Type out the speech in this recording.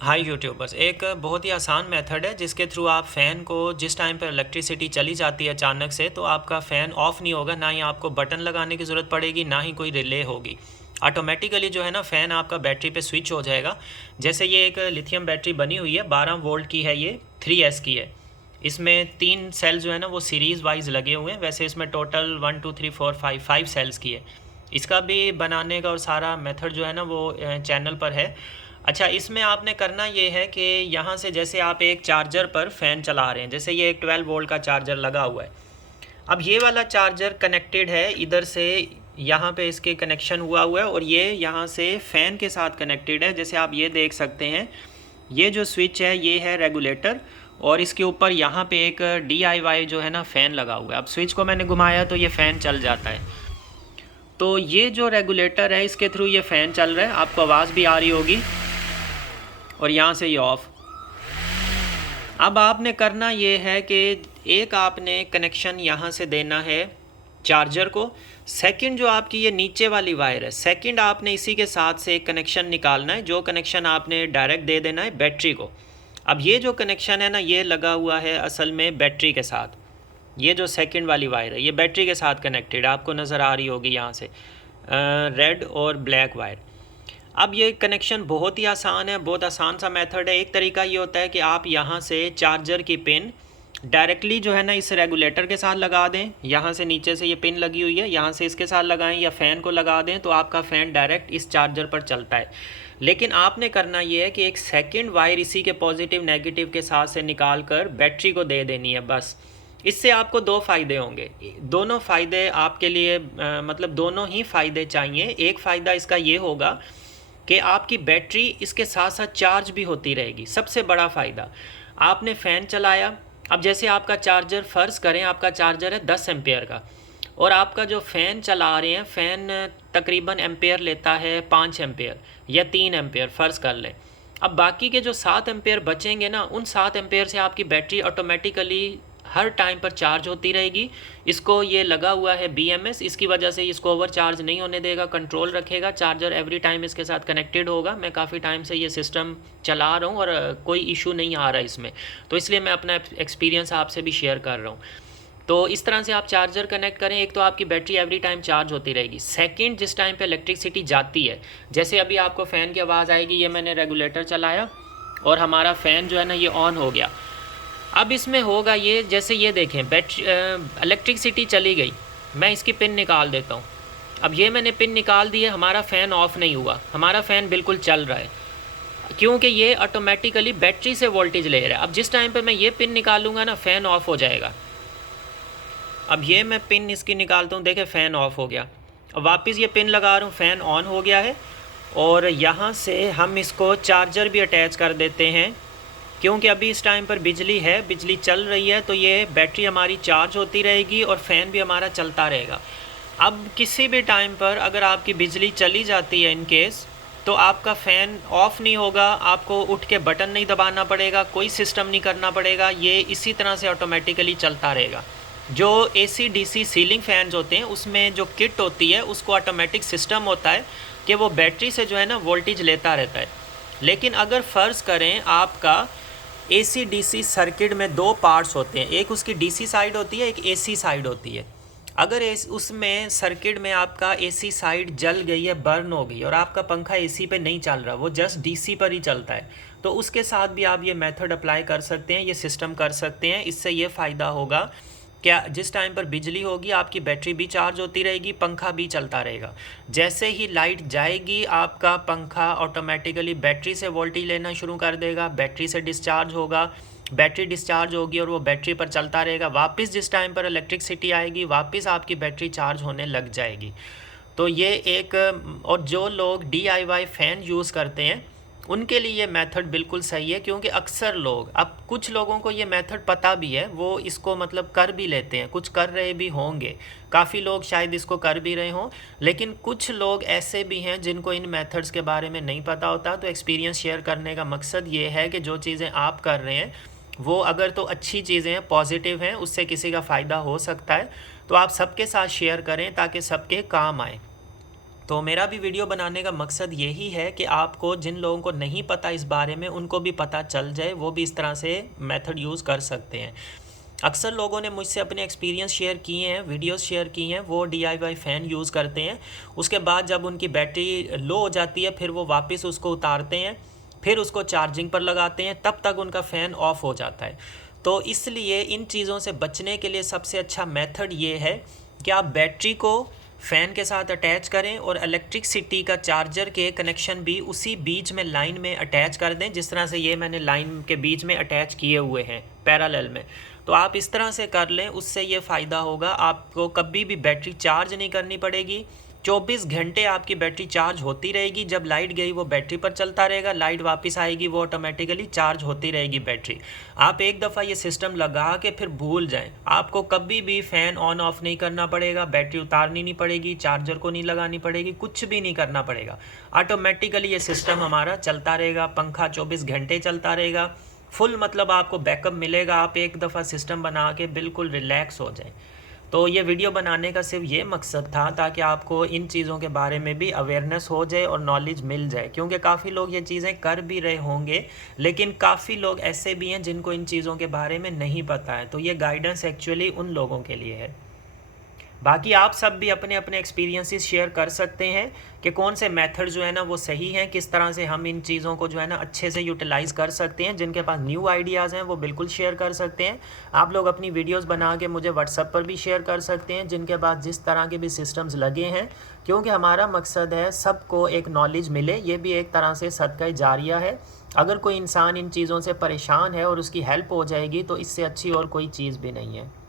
हाय YouTubers, एक बहुत ही आसान मेथड है जिसके थ्रू आप फ़ैन को जिस टाइम पर इलेक्ट्रिसिटी चली जाती है अचानक से, तो आपका फ़ैन ऑफ़ नहीं होगा। ना ही आपको बटन लगाने की ज़रूरत पड़ेगी, ना ही कोई रिले होगी। ऑटोमेटिकली जो है ना फ़ैन आपका बैटरी पे स्विच हो जाएगा। जैसे ये एक लिथियम बैटरी बनी हुई है, 12 वोल्ट की है, ये 3S की है। इसमें 3 सेल जो है ना वो सीरीज़ वाइज लगे हुए हैं। वैसे इसमें टोटल 1 2 3 4 5 सेल्स की है। इसका भी बनाने का और सारा मेथड जो है ना वो चैनल पर है। अच्छा, इसमें आपने करना ये है कि यहाँ से जैसे आप एक चार्जर पर फ़ैन चला रहे हैं, जैसे ये एक 12 वोल्ट का चार्जर लगा हुआ है। अब ये वाला चार्जर कनेक्टेड है इधर से, यहाँ पे इसके कनेक्शन हुआ है और ये यहाँ से फ़ैन के साथ कनेक्टेड है। जैसे आप ये देख सकते हैं, ये जो स्विच है ये है रेगुलेटर, और इसके ऊपर यहाँ पे एक DIY जो है ना फ़ैन लगा हुआ है। अब स्विच को मैंने घुमाया तो ये फ़ैन चल जाता है। तो ये जो रेगुलेटर है इसके थ्रू ये फ़ैन चल रहा है, आपको आवाज़ भी आ रही होगी। और यहाँ से ये ऑफ़। अब आपने करना ये है कि एक आपने कनेक्शन यहाँ से देना है चार्जर को। सेकंड जो आपकी ये नीचे वाली वायर है, सेकंड आपने इसी के साथ से एक कनेक्शन निकालना है, जो कनेक्शन आपने डायरेक्ट दे देना है बैटरी को। अब ये जो कनेक्शन है ना ये लगा हुआ है असल में बैटरी के साथ। ये जो सेकंड वाली वायर है ये बैटरी के साथ कनेक्टेड, आपको नज़र आ रही होगी यहाँ से रेड और ब्लैक वायर। अब ये कनेक्शन बहुत ही आसान है, बहुत आसान सा मेथड है। एक तरीका ये होता है कि आप यहाँ से चार्जर की पिन डायरेक्टली जो है ना इस रेगुलेटर के साथ लगा दें। यहाँ से नीचे से ये पिन लगी हुई है, यहाँ से इसके साथ लगाएं या फ़ैन को लगा दें, तो आपका फ़ैन डायरेक्ट इस चार्जर पर चलता है। लेकिन आपने करना ये है कि एक सेकंड वायर इसी के पॉजिटिव नेगेटिव के साथ से निकाल कर बैटरी को दे देनी है बस। इससे आपको दो फ़ायदे होंगे। दोनों फ़ायदे आपके लिए मतलब दोनों ही फ़ायदे चाहिए। एक फ़ायदा इसका ये होगा कि आपकी बैटरी इसके साथ साथ चार्ज भी होती रहेगी। सबसे बड़ा फ़ायदा, आपने फ़ैन चलाया, अब जैसे आपका चार्जर फ़र्ज़ करें आपका चार्जर है 10 एम्पेयर का, और आपका जो फ़ैन चला रहे हैं, फ़ैन तकरीबन एम्पेयर लेता है 5 एम्पेयर या 3 एम्पेयर फ़र्ज़ कर लें। अब बाकी के जो 7 एम्पेयर बचेंगे ना, उन 7 एम्पेयर से आपकी बैटरी ऑटोमेटिकली हर टाइम पर चार्ज होती रहेगी। इसको ये लगा हुआ है BMS, इसकी वजह से इसको ओवर चार्ज नहीं होने देगा, कंट्रोल रखेगा। चार्जर एवरी टाइम इसके साथ कनेक्टेड होगा। मैं काफ़ी टाइम से ये सिस्टम चला रहा हूँ और कोई इशू नहीं आ रहा इसमें, तो इसलिए मैं अपना एक्सपीरियंस आपसे भी शेयर कर रहा हूँ। तो इस तरह से आप चार्जर कनेक्ट करें, एक तो आपकी बैटरी एवरी टाइम चार्ज होती रहेगी। सेकंड, जिस टाइम पे इलेक्ट्रिसिटी जाती है, जैसे अभी आपको फ़ैन की आवाज़ आएगी, ये मैंने रेगुलेटर चलाया और हमारा फ़ैन जो है ना ये ऑन हो गया। अब इसमें होगा ये, जैसे ये देखें बैटरी इलेक्ट्रिसिटी चली गई, मैं इसकी पिन निकाल देता हूँ। अब ये मैंने पिन निकाल दी है, हमारा फ़ैन ऑफ़ नहीं हुआ, हमारा फ़ैन बिल्कुल चल रहा है, क्योंकि ये ऑटोमेटिकली बैटरी से वोल्टेज ले रहा है। अब जिस टाइम पे मैं ये पिन निकालूंगा ना, फ़ैन ऑफ़ हो जाएगा। अब ये मैं पिन इसकी निकालता हूँ, देखें फ़ैन ऑफ़ हो गया। अब वापस ये पिन लगा रहा हूँ, फ़ैन ऑन हो गया है। और यहाँ से हम इसको चार्जर भी अटैच कर देते हैं, क्योंकि अभी इस टाइम पर बिजली है, बिजली चल रही है, तो ये बैटरी हमारी चार्ज होती रहेगी और फ़ैन भी हमारा चलता रहेगा। अब किसी भी टाइम पर अगर आपकी बिजली चली जाती है इन केस, तो आपका फ़ैन ऑफ़ नहीं होगा, आपको उठ के बटन नहीं दबाना पड़ेगा, कोई सिस्टम नहीं करना पड़ेगा, ये इसी तरह से ऑटोमेटिकली चलता रहेगा। जो AC DC सीलिंग फ़ैन्स होते हैं उसमें जो किट होती है उसको ऑटोमेटिक सिस्टम होता है कि वो बैटरी से जो है ना वोल्टेज लेता रहता है। लेकिन अगर फ़र्ज़ करें आपका AC DC सर्किट में दो पार्ट्स होते हैं, एक उसकी DC साइड होती है, एक AC साइड होती है। अगर उसमें सर्किट में आपका AC साइड जल गई है, बर्न हो गई, और आपका पंखा AC पे नहीं चल रहा, वो जस्ट DC पर ही चलता है, तो उसके साथ भी आप ये मेथड अप्लाई कर सकते हैं, ये सिस्टम कर सकते हैं। इससे ये फ़ायदा होगा क्या, जिस टाइम पर बिजली होगी आपकी बैटरी भी चार्ज होती रहेगी, पंखा भी चलता रहेगा। जैसे ही लाइट जाएगी आपका पंखा ऑटोमेटिकली बैटरी से वोल्टेज लेना शुरू कर देगा, बैटरी से डिस्चार्ज होगा, बैटरी डिस्चार्ज होगी और वो बैटरी पर चलता रहेगा। वापस जिस टाइम पर इलेक्ट्रिसिटी आएगी वापस आपकी बैटरी चार्ज होने लग जाएगी। तो ये एक, और जो लोग DIY फ़ैन यूज़ करते हैं उनके लिए ये मेथड बिल्कुल सही है, क्योंकि अक्सर लोग, अब कुछ लोगों को ये मेथड पता भी है, वो इसको मतलब कर भी लेते हैं, कुछ कर रहे भी होंगे, काफ़ी लोग शायद इसको कर भी रहे हों। लेकिन कुछ लोग ऐसे भी हैं जिनको इन मेथड्स के बारे में नहीं पता होता। तो एक्सपीरियंस शेयर करने का मकसद ये है कि जो चीज़ें आप कर रहे हैं वो अगर तो अच्छी चीज़ें हैं, पॉजिटिव हैं, उससे किसी का फ़ायदा हो सकता है, तो आप सबके साथ शेयर करें ताकि सबके काम आए। तो मेरा भी वीडियो बनाने का मकसद यही है कि आपको, जिन लोगों को नहीं पता इस बारे में, उनको भी पता चल जाए, वो भी इस तरह से मेथड यूज़ कर सकते हैं। अक्सर लोगों ने मुझसे अपने एक्सपीरियंस शेयर किए हैं, वीडियोस शेयर की हैं, वो DIY फ़ैन यूज़ करते हैं। उसके बाद जब उनकी बैटरी लो हो जाती है फिर वो वापस उसको उतारते हैं, फिर उसको चार्जिंग पर लगाते हैं, तब तक उनका फ़ैन ऑफ़ हो जाता है। तो इसलिए इन चीज़ों से बचने के लिए सबसे अच्छा मेथड ये है कि आप बैटरी को फ़ैन के साथ अटैच करें और इलेक्ट्रिसिटी का चार्जर के कनेक्शन भी उसी बीच में लाइन में अटैच कर दें, जिस तरह से ये मैंने लाइन के बीच में अटैच किए हुए हैं पैरेलल में। तो आप इस तरह से कर लें, उससे ये फ़ायदा होगा, आपको कभी भी बैटरी चार्ज नहीं करनी पड़ेगी। 24 घंटे आपकी बैटरी चार्ज होती रहेगी। जब लाइट गई वो बैटरी पर चलता रहेगा, लाइट वापस आएगी वो ऑटोमेटिकली चार्ज होती रहेगी बैटरी। आप एक दफ़ा ये सिस्टम लगा के फिर भूल जाएं, आपको कभी भी फ़ैन ऑन ऑफ नहीं करना पड़ेगा, बैटरी उतारनी नहीं पड़ेगी, चार्जर को नहीं लगानी पड़ेगी, कुछ भी नहीं करना पड़ेगा। ऑटोमेटिकली ये सिस्टम हमारा चलता रहेगा, पंखा 24 घंटे चलता रहेगा, फुल मतलब आपको बैकअप मिलेगा। आप एक दफ़ा सिस्टम बना के बिल्कुल रिलैक्स हो जाएं। तो ये वीडियो बनाने का सिर्फ ये मकसद था ताकि आपको इन चीज़ों के बारे में भी अवेयरनेस हो जाए और नॉलेज मिल जाए, क्योंकि काफ़ी लोग ये चीज़ें कर भी रहे होंगे, लेकिन काफ़ी लोग ऐसे भी हैं जिनको इन चीज़ों के बारे में नहीं पता है। तो ये गाइडेंस एक्चुअली उन लोगों के लिए है। बाकी आप सब भी अपने अपने एक्सपीरियंसेस शेयर कर सकते हैं कि कौन से मेथड जो है ना वो सही हैं, किस तरह से हम इन चीज़ों को जो है ना अच्छे से यूटिलाइज़ कर सकते हैं। जिनके पास न्यू आइडियाज़ हैं वो बिल्कुल शेयर कर सकते हैं। आप लोग अपनी वीडियोस बना के मुझे व्हाट्सएप पर भी शेयर कर सकते हैं, जिनके पास जिस तरह के भी सिस्टम्स लगे हैं, क्योंकि हमारा मकसद है सबको एक नॉलेज मिले। ये भी एक तरह से सदका जारिया है। अगर कोई इंसान इन चीज़ों से परेशान है और उसकी हेल्प हो जाएगी तो इससे अच्छी और कोई चीज़ भी नहीं है।